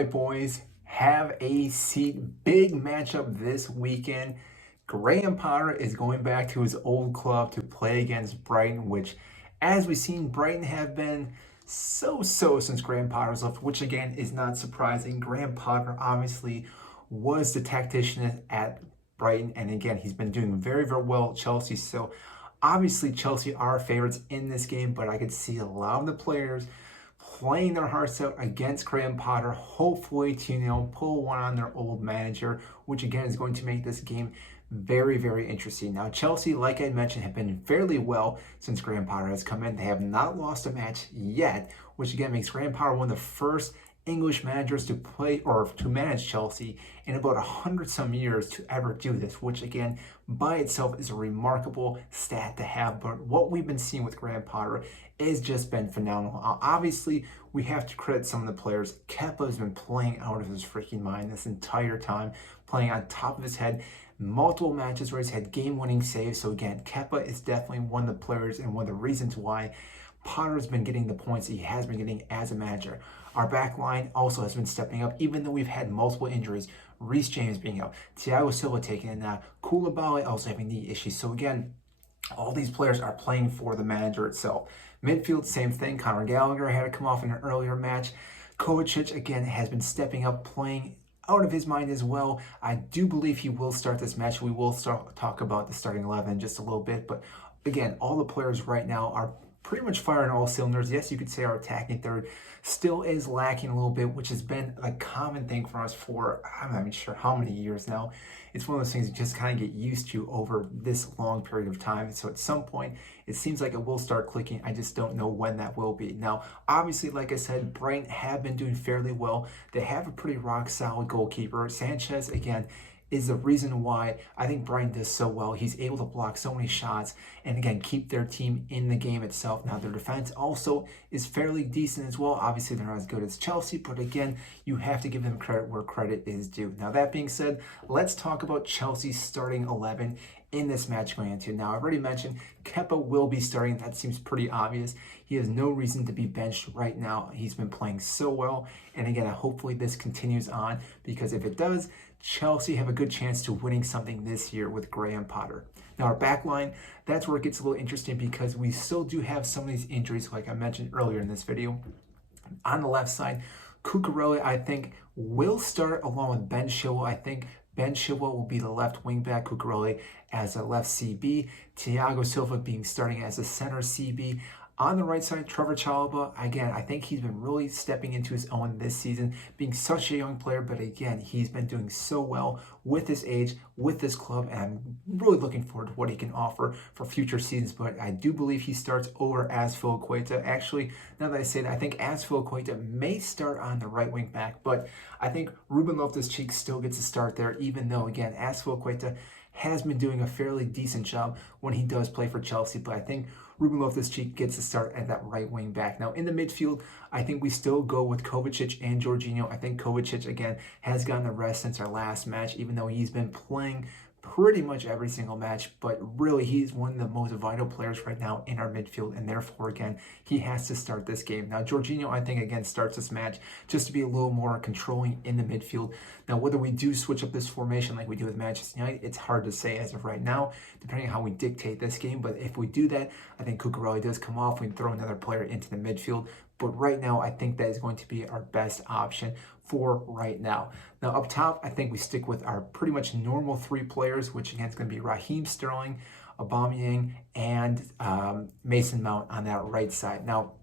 right, boys, have a seat. Big matchup this weekend. Graham Potter is going back to his old club to play against Brighton, which, as we've seen, Brighton have been so since Graham Potter's left, which again is not surprising. Graham Potter obviously was the tactician at Brighton, and again, he's been doing very well at Chelsea. So obviously, Chelsea are favorites in this game, but I could see a lot of the players playing their hearts out against Graham Potter, hopefully to pull one on their old manager, which again is going to make this game very interesting. Now Chelsea, like I mentioned, have been fairly well since Graham Potter has come in. They have not lost a match yet, which again makes Graham Potter one of the first English managers to play or to manage Chelsea in about 100-some years to ever do this, which again by itself is a remarkable stat to have. But what we've been seeing with Graham Potter has just been phenomenal. Obviously, we have to credit some of the players. Kepa has been playing out of his freaking mind this entire time, playing on top of his head. Multiple matches where he's had game-winning saves. So again, Kepa is definitely one of the players and one of the reasons why Potter's been getting the points he has been getting as a manager. Our back line also has been stepping up, even though we've had multiple injuries. Reece James being out, Thiago Silva taking it now, Koulibaly also having knee issues. So again, all these players are playing for the manager itself. Midfield, same thing. Conor Gallagher had to come off in an earlier match. Kovacic, again, has been stepping up, playing out of his mind as well. I do believe he will start this match. We will talk about the starting 11 in just a little bit. But again, all the players right now are pretty much firing all cylinders. Yes, you could say our attacking third still is lacking a little bit, which has been a common thing for us for I'm not even sure how many years now. It's one of those things you just kind of get used to over this long period of time. So at some point, it seems like it will start clicking. I just don't know when that will be. Now, obviously, like I said, Brighton have been doing fairly well. They have a pretty rock solid goalkeeper. Sanchez, again, is the reason why I think Brighton does so well. He's able to block so many shots and again keep their team in the game itself. Now their defense also is fairly decent as well. Obviously they're not as good as Chelsea, but again, you have to give them credit where credit is due. Now that being said, let's talk about Chelsea's starting 11 in this match going into. Now I've already mentioned Kepa will be starting. That seems pretty obvious. He has no reason to be benched right now. He's been playing so well. And again, hopefully this continues on, because if it does, Chelsea have a good chance to winning something this year with Graham Potter. Now our back line, that's where it gets a little interesting, because we still do have some of these injuries like I mentioned earlier in this video. On the left side, Cucurella, I think, will start along with Ben Chilwell. I think Ben Chilwell will be the left wing back, Cucurella as a left CB, Thiago Silva being starting as a center CB. On the right side, Trevor Chalobah, again, I think he's been really stepping into his own this season, being such a young player, but again, he's been doing so well with his age, with this club, and I'm really looking forward to what he can offer for future seasons. But I do believe he starts over Azpilicueta. Actually, now that I say that, I think Azpilicueta may start on the right wing back, but I think Ruben Loftus-Cheek still gets a start there, even though, again, Azpilicueta has been doing a fairly decent job when he does play for Chelsea, but I think Ruben Loftus-Cheek gets a start at that right wing back. Now in the midfield, I think we still go with Kovacic and Jorginho. I think Kovacic, again, has gotten the rest since our last match, even though he's been playing pretty much every single match, but really he's one of the most vital players right now in our midfield, and therefore again he has to start this game. Now Jorginho, I think, again starts this match just to be a little more controlling in the midfield. Now whether we do switch up this formation like we do with Manchester United, it's hard to say as of right now, depending on how we dictate this game. But if we do that, I think Cucurella does come off. We can throw another player into the midfield, but right now I think that is going to be our best option for right now. Now up top, I think we stick with our pretty much normal three players, which again is going to be Raheem Sterling, Aubameyang, and Mason Mount on that right side. Now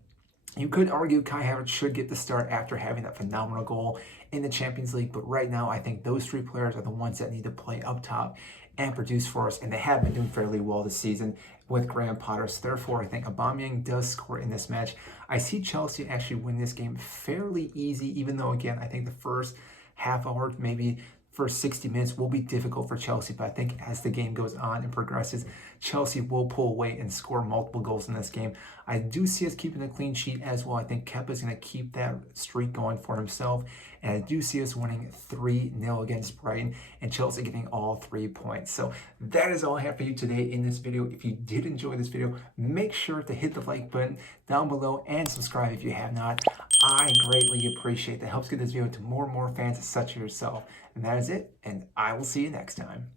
you could argue Kai Havertz should get the start after having that phenomenal goal in the Champions League, but right now I think those three players are the ones that need to play up top and produce for us, and they have been doing fairly well this season with Graham Potter. So therefore, I think Aubameyang does score in this match. I see Chelsea actually win this game fairly easy, even though, again, I think the first half hour, maybe first 60 minutes will be difficult for Chelsea, but I think as the game goes on and progresses, Chelsea will pull away and score multiple goals in this game. I do see us keeping a clean sheet as well. I think Kepa is going to keep that streak going for himself, and I do see us winning 3-0 against Brighton and Chelsea getting all 3 points. So that is all I have for you today in this video. If you did enjoy this video, make sure to hit the like button down below and subscribe if you have not. I greatly appreciate that. Helps get this video to more and more fans such as yourself. And that is it, and I will see you next time.